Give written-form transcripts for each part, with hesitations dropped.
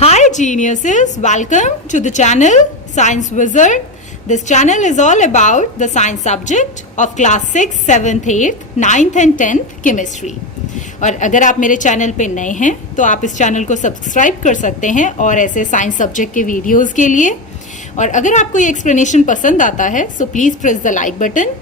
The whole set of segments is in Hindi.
Hi geniuses, welcome to the channel Science Wizard. This channel is all about the science subject of class 6, 7th, 8th, 9th and 10th chemistry. और अगर आप मेरे चैनल पे नए हैं तो आप इस चैनल को सब्सक्राइब कर सकते हैं और ऐसे साइंस सब्जेक्ट के वीडियोस के लिए। और अगर आपको ये एक्सप्लेनेशन पसंद आता है so please press the like button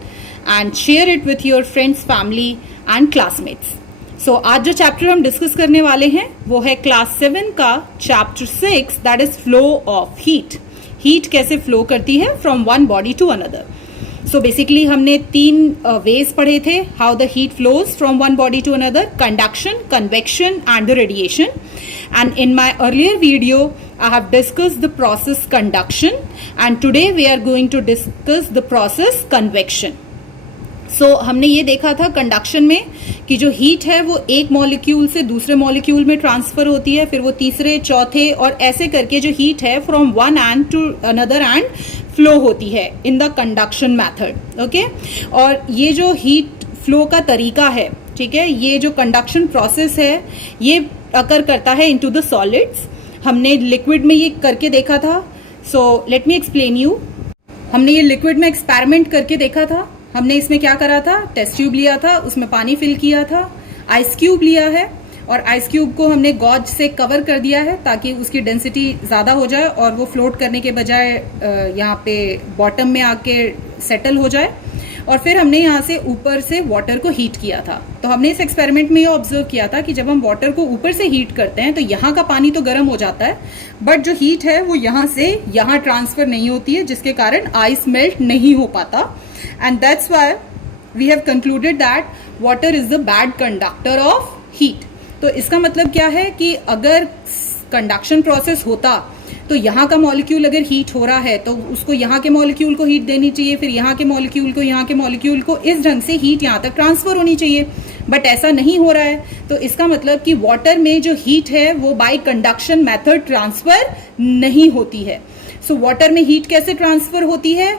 and share it with your friends, family and classmates. So आज जो चैप्टर हम डिस्कस करने वाले हैं वो है क्लास 7 का chapter 6, that is flow of heat. Heat कैसे फ्लो करती है from one body to another. So basically हमने तीन वेज पढ़े थे how the heat flows from one body to another: conduction, convection and the radiation. And in my earlier video I have discussed the process conduction and today we are going to discuss the process convection. So हमने ये देखा था कंडक्शन में कि जो हीट है वो एक मॉलिक्यूल से दूसरे मॉलिक्यूल में ट्रांसफर होती है, फिर वो तीसरे, चौथे और ऐसे करके जो हीट है from one end to another end flow होती है in the conduction method. Okay, और ये जो हीट फ्लो का तरीका है, ठीक है, ये जो कंडक्शन प्रोसेस है ये अकर करता है इनटू द सॉलिड्स। हमने लिक्विड में ये करके देखा था। सो लेट मी एक्सप्लेन यू। हमने ये लिक्विड में एक्सपेरिमेंट करके देखा था। हमने इसमें क्या करा था, टेस्ट ट्यूब लिया था, उसमें पानी फिल किया था, आइस क्यूब लिया है और आइस क्यूब को हमने गॉज से कवर कर दिया है ताकि उसकी डेंसिटी ज़्यादा हो जाए और वो फ्लोट करने के बजाय यहाँ पे बॉटम में आके सेटल हो जाए। और फिर हमने यहाँ से ऊपर से वाटर को हीट किया था। तो हमने इस एक्सपेरिमेंट में ये ऑब्जर्व किया था कि जब हम वाटर को ऊपर से हीट करते हैं तो यहाँ का पानी तो गर्म हो जाता है, बट जो हीट है वो यहाँ से यहाँ ट्रांसफर नहीं होती है, जिसके कारण आइस मेल्ट नहीं हो पाता। And that's why we have concluded that water is the bad conductor of heat. तो इसका मतलब क्या है कि अगर कंडक्शन प्रोसेस होता तो यहाँ का मॉलिक्यूल अगर हीट हो रहा है तो उसको यहाँ के मॉलिक्यूल को हीट देनी चाहिए, फिर यहाँ के मॉलिक्यूल को, यहाँ के मॉलिक्यूल को, इस ढंग से हीट यहाँ तक ट्रांसफर होनी चाहिए। बट ऐसा नहीं हो रहा है। तो इसका मतलब कि वाटर में जो हीट है वो बाय कंडक्शन मेथड ट्रांसफर नहीं होती है। सो वाटर में हीट कैसे ट्रांसफर होती है?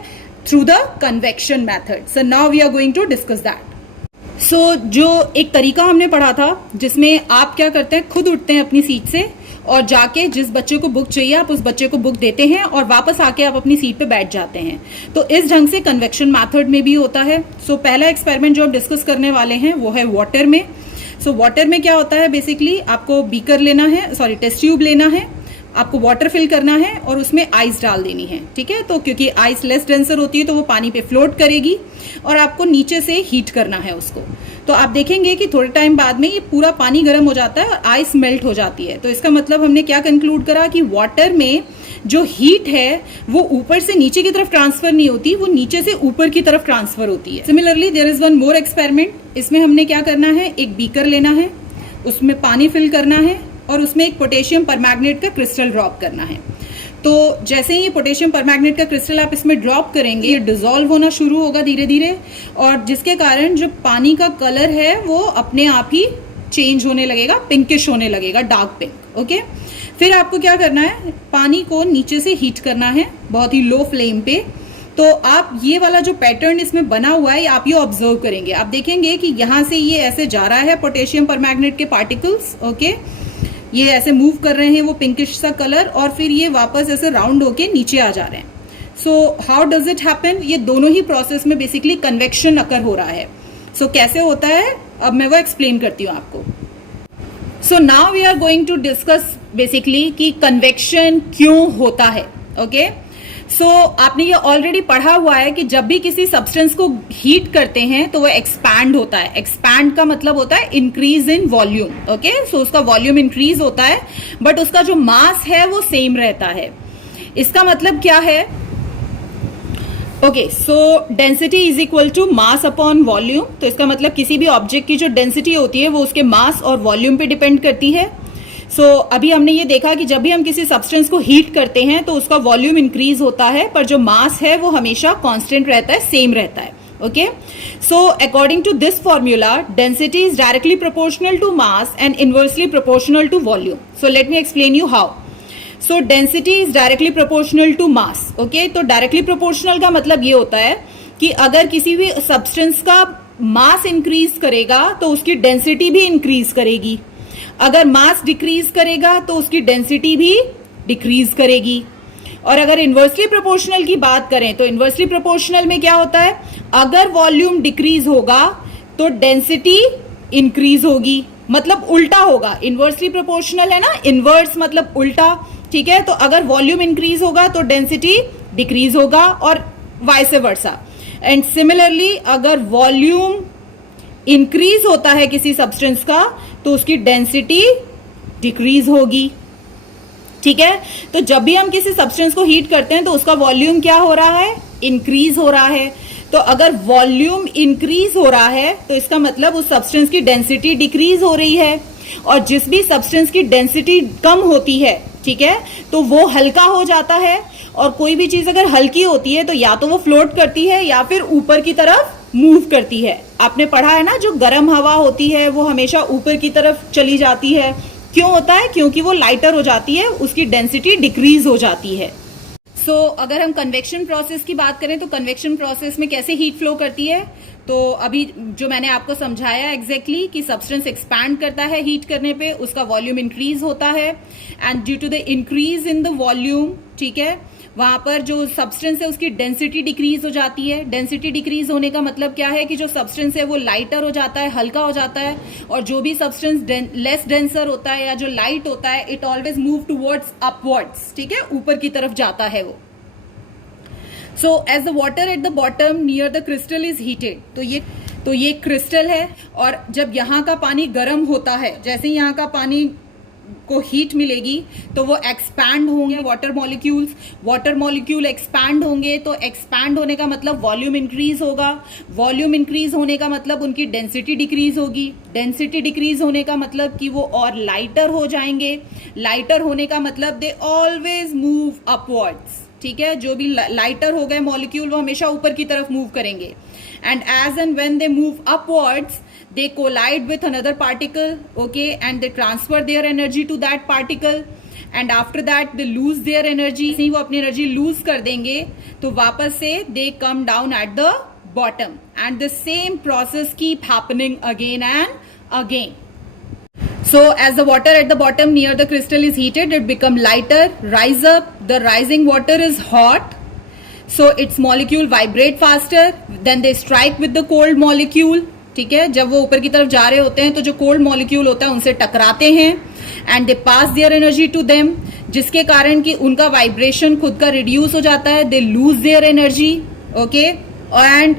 Through the convection method. So now we are going to discuss that. So जो एक तरीका हमने पढ़ा था जिसमें आप क्या करते हैं, खुद उठते हैं अपनी सीट से और जाके जिस बच्चे को बुक चाहिए आप उस बच्चे को बुक देते हैं और वापस आके आप अपनी सीट पे बैठ जाते हैं। तो इस ढंग से कन्वेक्शन मेथड में भी होता है। सो पहला एक्सपेरिमेंट जो हम डिस्कस करने वाले हैं वो है वाटर में। सो वाटर में क्या होता है, बेसिकली आपको बीकर लेना है, सॉरी टेस्ट ट्यूब लेना है, आपको वाटर फिल करना है और उसमें आइस डाल देनी है, ठीक है। तो क्योंकि आइस लेस डेंसर होती है तो वो पानी पे फ्लोट करेगी और आपको नीचे से हीट करना है उसको। तो आप देखेंगे कि थोड़े टाइम बाद में ये पूरा पानी गर्म हो जाता है और आइस मेल्ट हो जाती है। तो इसका मतलब हमने क्या कंक्लूड करा कि वाटर में जो हीट है वो ऊपर से नीचे की तरफ ट्रांसफर नहीं होती, वो नीचे से ऊपर की तरफ ट्रांसफर होती है। Similarly there is one more experiment. इसमें हमने क्या करना है, एक बीकर लेना है, उसमें पानी फिल करना है और उसमें एक पोटेशियम परमैंगनेट का क्रिस्टल ड्रॉप करना है। तो जैसे ही ये पोटेशियम परमैंगनेट का क्रिस्टल आप इसमें ड्रॉप करेंगे ये डिसॉल्व होना शुरू होगा धीरे धीरे, और जिसके कारण जो पानी का कलर है वो अपने आप ही चेंज होने लगेगा, पिंकिश होने लगेगा, डार्क पिंक। ओके, फिर आपको क्या करना है, पानी को नीचे से हीट करना है बहुत ही लो फ्लेम पे। तो आप ये वाला जो पैटर्न इसमें बना हुआ है आप ये ऑब्जर्व करेंगे। आप देखेंगे कि यहाँ से ये ऐसे जा रहा है पोटेशियम परमैंगनेट के पार्टिकल्स, ओके, ये ऐसे मूव कर रहे हैं वो पिंकिश सा कलर, और फिर ये वापस ऐसे राउंड होके नीचे आ जा रहे हैं। So how does it happen? ये दोनों ही प्रोसेस में बेसिकली कन्वेक्शन अकर हो रहा है। सो कैसे होता है अब मैं वो एक्सप्लेन करती हूँ आपको। So now we are going to discuss basically कि कन्वेक्शन क्यों होता है। ओके, सो आपने ये ऑलरेडी पढ़ा हुआ है कि जब भी किसी सब्सटेंस को हीट करते हैं तो वो एक्सपैंड होता है। एक्सपैंड का मतलब होता है इंक्रीज इन वॉल्यूम। ओके, सो उसका वॉल्यूम इंक्रीज होता है बट उसका जो मास है वो सेम रहता है। इसका मतलब क्या है? Okay, so density is equal to mass upon volume. तो इसका मतलब किसी भी ऑब्जेक्ट की जो डेंसिटी होती है वो उसके मास और वॉल्यूम पे डिपेंड करती है। सो अभी हमने ये देखा कि जब भी हम किसी सब्सटेंस को हीट करते हैं तो उसका वॉल्यूम इंक्रीज होता है पर जो मास है वो हमेशा कांस्टेंट रहता है, सेम रहता है। Okay, so according to this formula density is directly proportional to mass and inversely proportional to volume. So let me explain you how. So density is directly proportional to mass. Okay, तो डायरेक्टली प्रोपोर्शनल का मतलब ये होता है कि अगर किसी भी सब्सटेंस का मास इंक्रीज करेगा तो उसकी डेंसिटी भी इंक्रीज करेगी। अगर मास डिक्रीज करेगा तो उसकी डेंसिटी भी डिक्रीज करेगी। और अगर इन्वर्सली प्रोपोर्शनल की बात करें तो इन्वर्सली प्रोपोर्शनल में क्या होता है, अगर वॉल्यूम डिक्रीज होगा तो डेंसिटी इंक्रीज होगी, मतलब उल्टा होगा। इन्वर्सली प्रोपोर्शनल है ना, इन्वर्स मतलब उल्टा, ठीक है। तो अगर वॉल्यूम इंक्रीज होगा तो डेंसिटी डिक्रीज होगा और वाइस वर्सा। एंड सिमिलरली अगर वॉल्यूम इंक्रीज होता है किसी सब्सटेंस का तो उसकी डेंसिटी डिक्रीज होगी, ठीक है। तो जब भी हम किसी सब्सटेंस को हीट करते हैं तो उसका वॉल्यूम क्या हो रहा है, इंक्रीज हो रहा है। तो अगर वॉल्यूम इंक्रीज हो रहा है तो इसका मतलब उस सब्सटेंस की डेंसिटी डिक्रीज हो रही है। और जिस भी सब्सटेंस की डेंसिटी कम होती है, ठीक है, तो वो हल्का हो जाता है। और कोई भी चीज अगर हल्की होती है तो या तो वो फ्लोट करती है या फिर ऊपर की तरफ मूव करती है। आपने पढ़ा है ना, जो गर्म हवा होती है वो हमेशा ऊपर की तरफ चली जाती है। क्यों होता है, क्योंकि वो लाइटर हो जाती है, उसकी डेंसिटी डिक्रीज हो जाती है। सो अगर हम कन्वेक्शन प्रोसेस की बात करें तो कन्वेक्शन प्रोसेस में कैसे हीट फ्लो करती है, तो अभी जो मैंने आपको समझाया एग्जैक्टली कि सब्सटेंस एक्सपैंड करता है हीट करने पे, उसका वॉल्यूम इंक्रीज होता है and due to the increase in the volume, ठीक है, वहां पर जो सब्सटेंस है उसकी डेंसिटी डिक्रीज हो जाती है। डेंसिटी डिक्रीज होने का मतलब क्या है कि जो सब्सटेंस है वो लाइटर हो जाता है, हल्का हो जाता है। और जो भी सब्सटेंस लेस डेंसर होता है या जो लाइट होता है, it always move towards upwards, ठीक है, ऊपर की तरफ जाता है वो। So as the water at the bottom near the crystal is heated, तो ये क्रिस्टल है और जब यहाँ का पानी गर्म होता है, जैसे ही यहाँ का पानी को हीट मिलेगी तो वो एक्सपैंड होंगे वाटर मॉलिक्यूल एक्सपैंड होंगे। तो एक्सपैंड होने का मतलब वॉल्यूम इंक्रीज होगा, वॉल्यूम इंक्रीज होने का मतलब उनकी डेंसिटी डिक्रीज होगी, डेंसिटी डिक्रीज होने का मतलब कि वो और लाइटर हो जाएंगे, लाइटर होने का मतलब दे ऑलवेज मूव अपवर्ड्स, ठीक है। जो भी लाइटर हो गए मॉलिक्यूल वो हमेशा ऊपर की तरफ मूव करेंगे। And as and when they move upwards they collide with another particle, okay, and they transfer their energy to that particle and after that they lose their energy। नहीं, वो अपनी एनर्जी लूज कर देंगे तो वापस से they come down at the bottom and the same process keep happening again and again। So as the water at the bottom near the crystal is heated, it become lighter, rise up, the rising water is hot, so its molecule vibrate faster, then they strike with the cold molecule, ठीक है। जब वो ऊपर की तरफ जा रहे होते हैं तो जो कोल्ड मॉलिक्यूल होता है उनसे टकराते हैं and they pass their energy to them, जिसके कारण कि उनका वाइब्रेशन खुद का रिड्यूस हो जाता है, they lose their energy, okay, and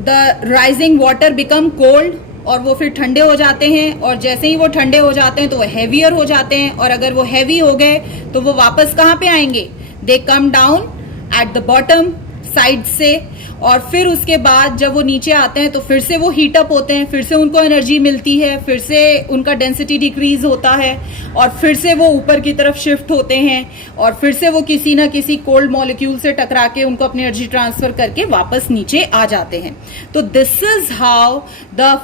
the rising water become cold, और वो फिर ठंडे हो जाते हैं। और जैसे ही वो ठंडे हो जाते हैं तो वो हैवियर हो जाते हैं, और अगर वो हैवी हो गए तो वो वापस कहाँ पे आएंगे, they come down at the bottom side से। और फिर उसके बाद जब वो नीचे आते हैं तो फिर से वो हीट अप होते हैं, फिर से उनको एनर्जी मिलती है, फिर से उनका डेंसिटी डिक्रीज होता है और फिर से वो ऊपर की तरफ शिफ्ट होते हैं और फिर से वो किसी ना किसी कोल्ड मॉलिक्यूल से टकरा के उनको अपनी एनर्जी ट्रांसफर करके वापस नीचे आ जाते हैं। तो this is how the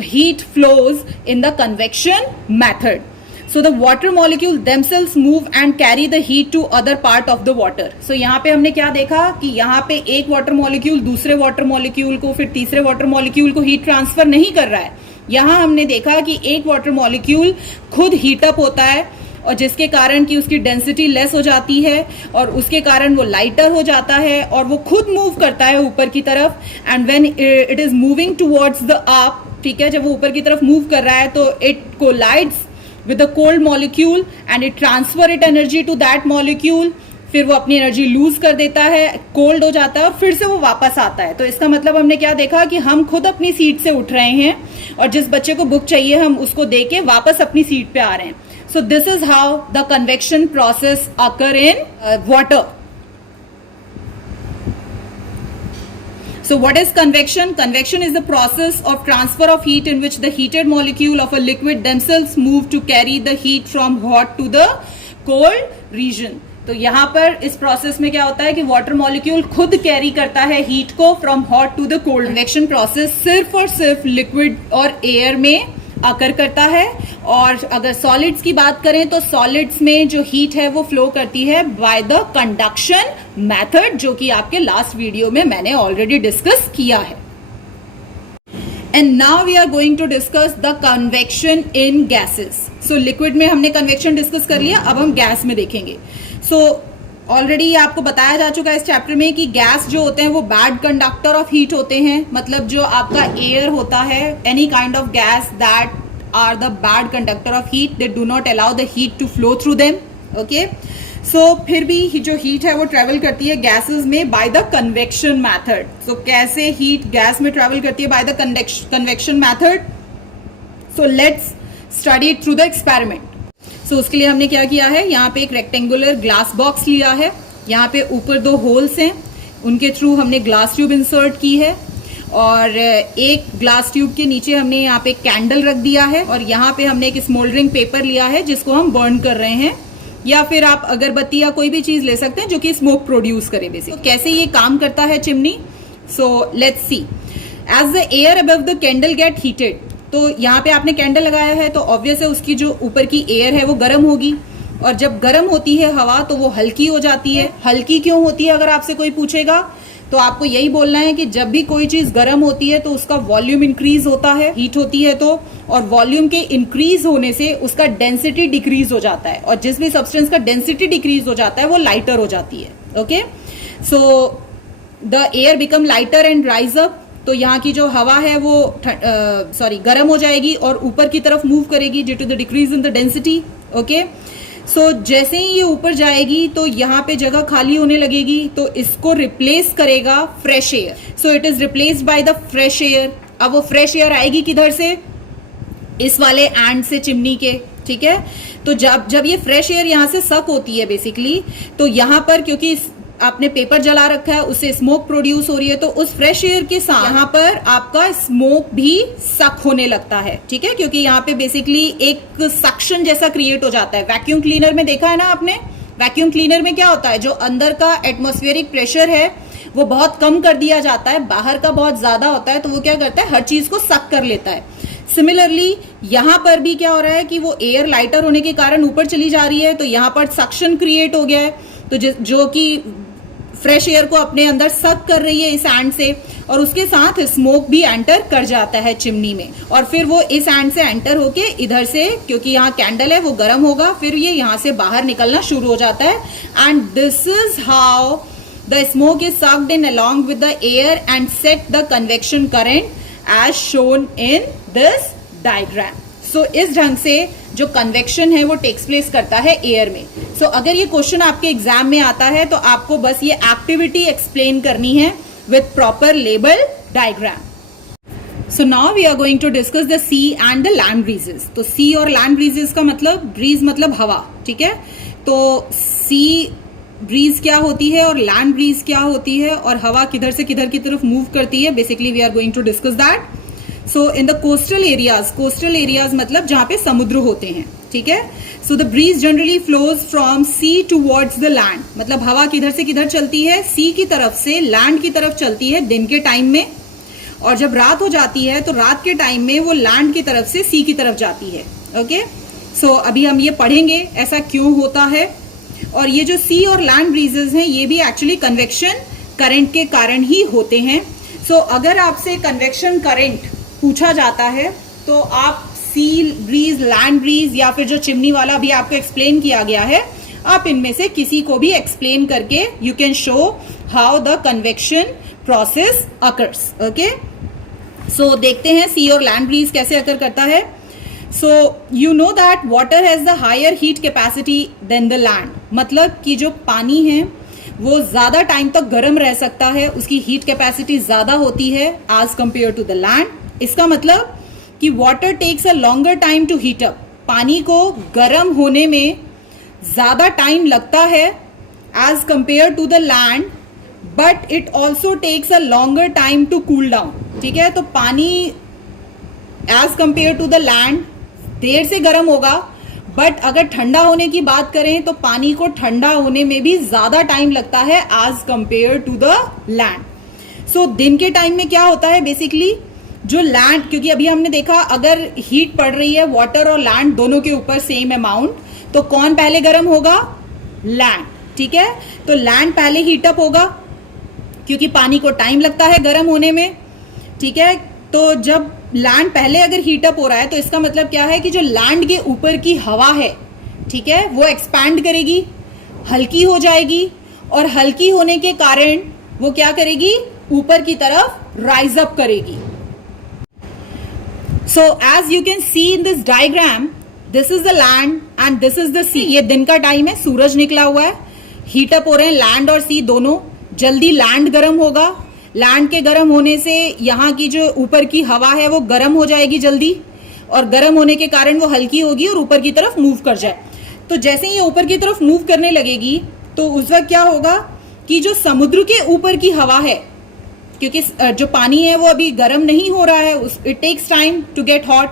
heat flows in the convection method. So the water molecule themselves move and carry the heat to other part of the water। So यहाँ पे हमने क्या देखा कि यहाँ पे एक वाटर मॉलिक्यूल दूसरे वाटर मॉलिक्यूल को फिर तीसरे वाटर मॉलिक्यूल को हीट ट्रांसफर नहीं कर रहा है। यहाँ हमने देखा कि एक वाटर मॉलिक्यूल खुद हीट अप होता है और जिसके कारण कि उसकी डेंसिटी लेस हो जाती है और उसके कारण वो लाइटर हो जाता है और वो खुद मूव करता है ऊपर की तरफ। And when it is moving towards the up, ठीक है, जब वो ऊपर की तरफ मूव कर रहा है तो it collides with the cold molecule and it transfer it energy to that molecule, फिर वो अपनी एनर्जी लूज कर देता है, कोल्ड हो जाता है और फिर से वो वापस आता है। तो इसका मतलब हमने क्या देखा कि हम खुद अपनी सीट से उठ रहे हैं और जिस बच्चे को बुक चाहिए हम उसको दे के वापस अपनी सीट पे आ रहे हैं। सो this is how the convection process occur in water. So what is convection? Convection is the process of transfer of heat in which the heated molecule of a liquid themselves move to carry the heat from hot to the cold region। तो यहाँ पर इस प्रोसेस में क्या होता है कि वाटर मॉलिक्यूल खुद कैरी करता है हीट को from hot to the cold. Convection process सिर्फ और सिर्फ लिक्विड और एयर में अकर करता है। और अगर सॉलिड्स की बात करें तो सॉलिड्स में जो हीट है वो फ्लो करती है बाय द कंडक्शन मेथड, जो कि आपके लास्ट वीडियो में मैंने ऑलरेडी डिस्कस किया है। And now we are going to discuss the convection in gases. So liquid में हमने कन्वेक्शन डिस्कस कर लिया, अब हम गैस में देखेंगे. सो ऑलरेडी आपको बताया जा चुका है इस चैप्टर में कि गैस जो होते हैं वो बैड कंडक्टर ऑफ हीट होते हैं. मतलब जो आपका एयर होता है, any kind of gas that are the bad conductor of heat, they do not allow the heat to flow through them. Okay, so फिर भी जो हीट है वो ट्रेवल करती है गैसेस में by the convection method. So कैसे हीट गैस में ट्रेवल करती है by the convection method? So let's study it through the experiment. So उसके लिए हमने क्या किया है, यहाँ पे एक रेक्टेंगुलर ग्लास बॉक्स लिया है, यहाँ पे ऊपर 2 होल्स हैं, उनके थ्रू हमने ग्लास ट्यूब इंसर्ट की है और एक ग्लास ट्यूब के नीचे हमने यहाँ पे कैंडल रख दिया है और यहाँ पे हमने एक स्मोल्डरिंग पेपर लिया है जिसको हम बर्न कर रहे हैं, या फिर आप अगरबत्ती या कोई भी चीज ले सकते हैं जो कि स्मोक प्रोड्यूस करे बेसिक. तो कैसे ये काम करता है chimney? So let's see. As the air above the candle get heated, तो यहाँ पे आपने कैंडल लगाया है तो ऑब्वियस है उसकी जो ऊपर की एयर है वो गर्म होगी, और जब गर्म होती है हवा तो वो हल्की हो जाती है. हल्की क्यों होती है अगर आपसे कोई पूछेगा तो आपको यही बोलना है कि जब भी कोई चीज गर्म होती है तो उसका वॉल्यूम इंक्रीज होता है, हीट होती है तो, और वॉल्यूम के इंक्रीज होने से उसका डेंसिटी डिक्रीज हो जाता है, और जिस भी सब्सटेंस का डेंसिटी डिक्रीज हो जाता है वो लाइटर हो जाती है. Okay, so the air become lighter and rise up. तो यहाँ की जो हवा है वो गर्म हो जाएगी और ऊपर की तरफ मूव करेगी due to the decrease in the density. Okay, so जैसे ही ये ऊपर जाएगी तो यहाँ पे जगह खाली होने लगेगी, तो इसको रिप्लेस करेगा fresh air. So it is replaced by the fresh air. अब वो फ्रेश एयर आएगी किधर से? इस वाले एंड से चिमनी के. ठीक है, तो जब ये फ्रेश एयर यहाँ से सक होती है बेसिकली, तो यहाँ पर क्योंकि आपने पेपर जला रखा है उससे स्मोक प्रोड्यूस हो रही है, तो उस फ्रेश एयर के साथ यहाँ पर आपका स्मोक भी सक होने लगता है. ठीक है, क्योंकि यहाँ पे बेसिकली एक सक्शन जैसा क्रिएट हो जाता है. वैक्यूम क्लीनर में देखा है ना आपने, वैक्यूम क्लीनर में क्या होता है, जो अंदर का एटमॉस्फेरिक प्रेशर है वो बहुत कम कर दिया जाता है, बाहर का बहुत ज्यादा होता है, तो वो क्या करता है, हर चीज को सक कर लेता है. सिमिलरली यहाँ पर भी क्या हो रहा है कि वो एयर लाइटर होने के कारण ऊपर चली जा रही है, तो यहाँ पर सक्शन क्रिएट हो गया है, तो जो कि फ्रेश एयर को अपने अंदर सक कर रही है इस एंड से, और उसके साथ स्मोक भी एंटर कर जाता है चिमनी में, और फिर वो इस एंड से एंटर होके इधर से, क्योंकि यहाँ कैंडल है वो गर्म होगा, फिर ये यहाँ से बाहर निकलना शुरू हो जाता है. And this is how the smoke is sucked in along with the air and set the convection current as shown in this diagram. So इस ढंग से जो कन्वेक्शन है वो टेक्स प्लेस करता है एयर में. सो अगर ये क्वेश्चन आपके एग्जाम में आता है तो आपको बस ये एक्टिविटी एक्सप्लेन करनी है with proper label diagram. So now we are going to discuss the sea and the land breezes. तो सी और लैंड ब्रीजेस का मतलब, ब्रीज मतलब हवा. ठीक है, तो सी ब्रीज क्या होती है और लैंड ब्रीज क्या होती है, और हवा किधर से किधर की तरफ मूव करती है, basically we are going to discuss that. So in the coastal areas मतलब जहां पे समुद्र होते हैं. ठीक है, so the breeze generally flows from sea towards the land. मतलब हवा किधर से किधर चलती है, सी की तरफ से लैंड की तरफ चलती है दिन के टाइम में, और जब रात हो जाती है तो रात के टाइम में वो लैंड की तरफ से सी की तरफ जाती है. ओके, सो अभी हम ये पढ़ेंगे ऐसा क्यों होता है, और ये जो सी और लैंड ब्रीजेस हैं ये भी एक्चुअली कन्वेक्शन करंट के कारण ही होते हैं. सो अगर आपसे कन्वेक्शन करंट पूछा जाता है तो आप सी ब्रीज, लैंड ब्रीज, या फिर जो चिमनी वाला अभी आपको एक्सप्लेन किया गया है, आप इनमें से किसी को भी एक्सप्लेन करके you can show how the convection process occurs. Okay, so देखते हैं सी और लैंड ब्रीज कैसे अकर करता है. So you know that water has the higher heat capacity than the land. मतलब कि जो पानी है वो ज्यादा टाइम तक गर्म रह सकता है, उसकी हीट कैपेसिटी ज्यादा होती है as compare to the land. इसका मतलब कि water takes a longer time to heat up. पानी को गर्म होने में ज्यादा टाइम लगता है as compare to the land, but it also takes a longer time to cool down. ठीक है, तो पानी as compare to the land देर से गर्म होगा, बट अगर ठंडा होने की बात करें तो पानी को ठंडा होने में भी ज्यादा टाइम लगता है as compare to the land. So दिन के टाइम में क्या होता है, बेसिकली जो लैंड, क्योंकि अभी हमने देखा अगर हीट पड़ रही है वाटर और लैंड दोनों के ऊपर सेम अमाउंट, तो कौन पहले गर्म होगा, लैंड. ठीक है, तो लैंड पहले हीटअप होगा क्योंकि पानी को टाइम लगता है गर्म होने में. ठीक है, तो जब लैंड पहले अगर हीटअप हो रहा है तो इसका मतलब क्या है कि जो लैंड के ऊपर की हवा है, ठीक है, वो एक्सपैंड करेगी, हल्की हो जाएगी, और हल्की होने के कारण वो क्या करेगी, ऊपर की तरफ राइज अप करेगी. So as you can see in this diagram, this is the land and this is the sea. ये दिन का टाइम है, सूरज निकला हुआ है, हीटअप हो रहे हैं लैंड और सी दोनों. जल्दी लैंड गर्म होगा, लैंड के गर्म होने से यहाँ की जो ऊपर की हवा है वो गर्म हो जाएगी जल्दी, और गर्म होने के कारण वो हल्की होगी और ऊपर की तरफ मूव कर जाए. तो जैसे ही ये ऊपर की तरफ मूव करने लगेगी तो उस वक्त क्या होगा कि जो समुद्र के ऊपर की हवा है, क्योंकि जो पानी है वो अभी गर्म नहीं हो रहा है, it takes time to get hot,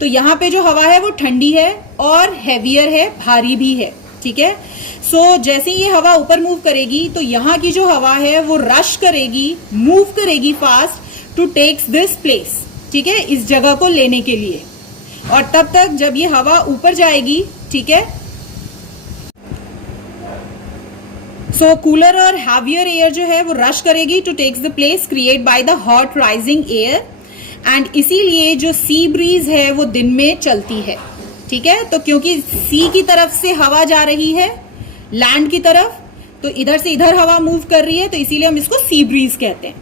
तो यहाँ पे जो हवा है वो ठंडी है और हैवियर है, भारी भी है. ठीक है. सो जैसे ही ये हवा ऊपर मूव करेगी तो यहाँ की जो हवा है वो रश करेगी, मूव करेगी fast to takes this place. ठीक है, इस जगह को लेने के लिए. और तब तक जब ये हवा ऊपर जाएगी, ठीक है, सो कूलर और हैवियर एयर जो है वो रश करेगी to takes the place create by the hot rising air. And इसीलिए जो सी ब्रीज है वो दिन में चलती है. ठीक है, तो क्योंकि सी की तरफ से हवा जा रही है लैंड की तरफ, तो इधर से इधर हवा मूव कर रही है, तो इसीलिए हम इसको सी ब्रीज कहते हैं.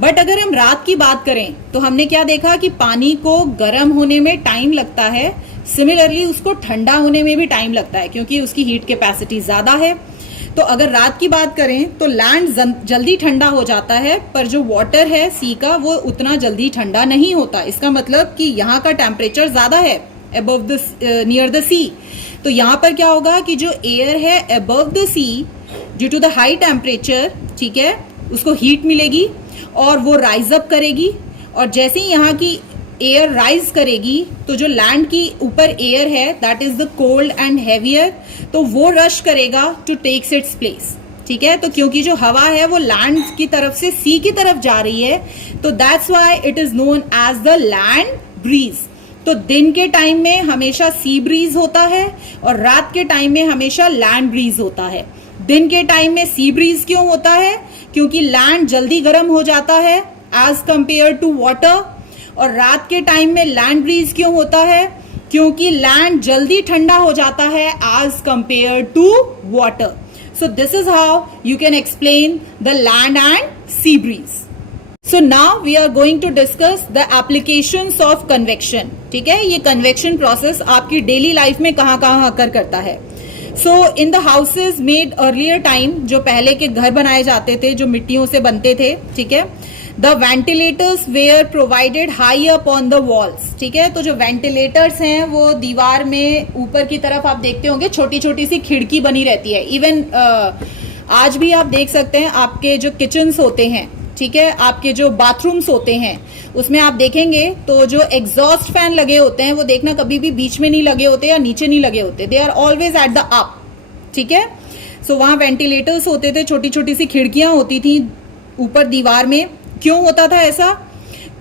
बट अगर हम रात की बात करें तो हमने क्या देखा कि पानी को गर्म होने में टाइम लगता है, सिमिलरली उसको ठंडा होने में भी टाइम लगता है क्योंकि उसकी हीट कैपेसिटी ज्यादा है. तो अगर रात की बात करें तो लैंड जल्दी ठंडा हो जाता है, पर जो वाटर है सी का वो उतना जल्दी ठंडा नहीं होता. इसका मतलब कि यहाँ का टेम्परेचर ज्यादा है above the near the sea. तो यहाँ पर क्या होगा कि जो एयर है above the sea due to the high temperature, ठीक है, उसको हीट मिलेगी और वो राइज अप करेगी. और जैसे ही यहाँ की एयर राइज करेगी तो जो लैंड की ऊपर एयर है that is the cold and heavier, तो वो रश करेगा टू टेक्स इट्स प्लेस. ठीक है, तो क्योंकि जो हवा है वो लैंड की तरफ से सी की तरफ जा रही है, तो that's why it is known as the land breeze. तो दिन के टाइम में हमेशा सी ब्रीज होता है और रात के टाइम में हमेशा लैंड ब्रीज होता है. दिन के टाइम में सी ब्रीज क्यों होता है? क्योंकि लैंड जल्दी गर्म हो जाता है एज कंपेयर टू वाटर. और रात के टाइम में लैंड ब्रीज क्यों होता है? क्योंकि लैंड जल्दी ठंडा हो जाता है as compare to water. So this is how you can explain the land and sea breeze. So now we are going to discuss the applications of convection. ठीक है, ये convection process आपकी daily life में कहाँ कहाँ आकर करता है. So in the houses made earlier time, जो पहले के घर बनाए जाते थे जो मिट्टियों से बनते थे, ठीक है, the ventilators were provided high up on the walls. ठीक है, तो जो ventilators हैं वो दीवार में ऊपर की तरफ आप देखते होंगे छोटी छोटी सी खिड़की बनी रहती है. इवन आज भी आप देख सकते हैं आपके जो किचन्स होते हैं, ठीक है, आपके जो बाथरूम्स होते हैं उसमें आप देखेंगे तो जो एग्जॉस्ट फैन लगे होते हैं वो देखना कभी भी बीच में नहीं लगे होते या नीचे नहीं लगे होते, they are always at the up. ठीक है, सो वहां वेंटिलेटर्स होते थे, छोटी छोटी सी खिड़कियां होती थी ऊपर दीवार में. क्यों होता था ऐसा?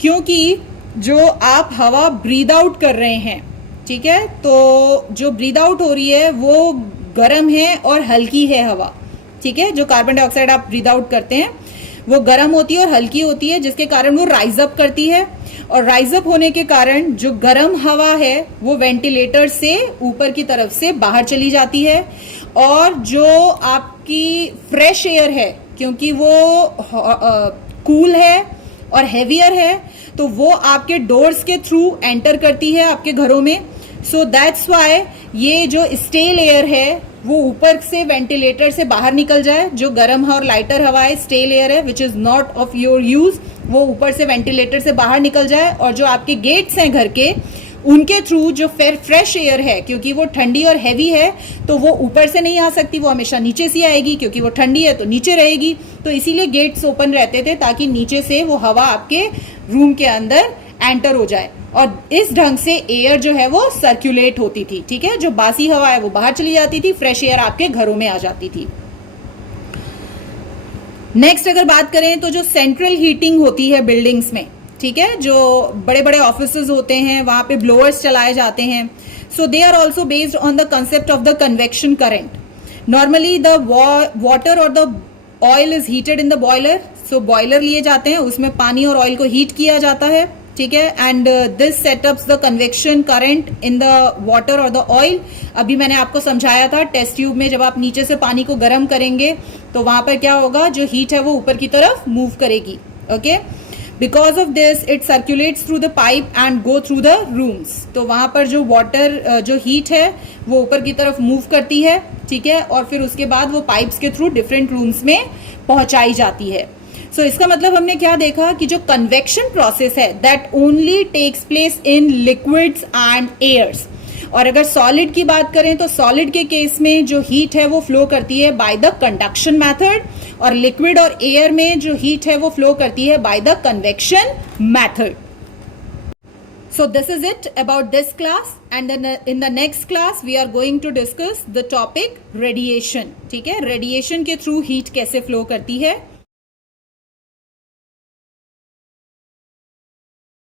क्योंकि जो आप हवा ब्रीद आउट कर रहे हैं, ठीक है, तो जो ब्रीद आउट हो रही है वो गर्म है और हल्की है हवा. ठीक है, जो कार्बन डाइऑक्साइड आप ब्रीद आउट करते हैं वो गर्म होती है और हल्की होती है, जिसके कारण वो राइज अप करती है. और राइज अप होने के कारण जो गर्म हवा है वो वेंटिलेटर से ऊपर की तरफ से बाहर चली जाती है. और जो आपकी फ्रेश एयर है, क्योंकि वो कूल है और हैवियर है, तो वो आपके डोर्स के थ्रू एंटर करती है आपके घरों में. सो दैट्स व्हाई ये जो स्टेल एयर है वो ऊपर से वेंटिलेटर से बाहर निकल जाए. जो गर्म है और लाइटर हवा है, स्टेल एयर है which is not of your use, वो ऊपर से वेंटिलेटर से बाहर निकल जाए. और जो आपके गेट्स हैं घर के, उनके थ्रू जो फ्रेश एयर है, क्योंकि वो ठंडी और हैवी है, तो वो ऊपर से नहीं आ सकती, वो हमेशा नीचे से आएगी. क्योंकि वो ठंडी है तो नीचे रहेगी, तो इसीलिए गेट्स ओपन रहते थे ताकि नीचे से वो हवा आपके रूम के अंदर एंटर हो जाए. और इस ढंग से एयर जो है वो सर्कुलेट होती थी. ठीक है, जो बासी हवा है वो बाहर चली जाती थी, फ्रेश एयर आपके घरों में आ जाती थी. नेक्स्ट अगर बात करें तो जो सेंट्रल हीटिंग होती है बिल्डिंग्स में, ठीक है, जो बड़े बड़े ऑफिसेज होते हैं वहां पे ब्लोअर्स चलाए जाते हैं. So they are also based on the concept of the convection current. Normally the water और the oil is heated in the boiler. So boiler लिए जाते हैं, उसमें पानी और ऑयल को हीट किया जाता है. ठीक है, and this setups the convection current in the water और द ऑयल। अभी मैंने आपको समझाया था टेस्ट ट्यूब में जब आप नीचे से पानी को गर्म करेंगे तो वहां पर क्या होगा, जो हीट है वो ऊपर की तरफ मूव करेगी। Okay, because of this it circulates through the pipe and go through the rooms. तो वहां पर जो वाटर जो हीट है वो ऊपर की तरफ मूव करती है, ठीक है, और फिर उसके बाद वो पाइप्स के थ्रू डिफरेंट रूम्स में पहुंचाई जाती है। सो इसका मतलब हमने क्या देखा कि जो कन्वेक्शन प्रोसेस है that only takes place in liquids and airs. और अगर सॉलिड की बात करें तो सॉलिड के केस में जो हीट है वो फ्लो करती है बाय द कंडक्शन मेथड, और लिक्विड और एयर में जो हीट है वो फ्लो करती है by the convection method. So this is it about this class, and then in the next class we are going to discuss the topic radiation। ठीक है, रेडिएशन के थ्रू हीट कैसे फ्लो करती है।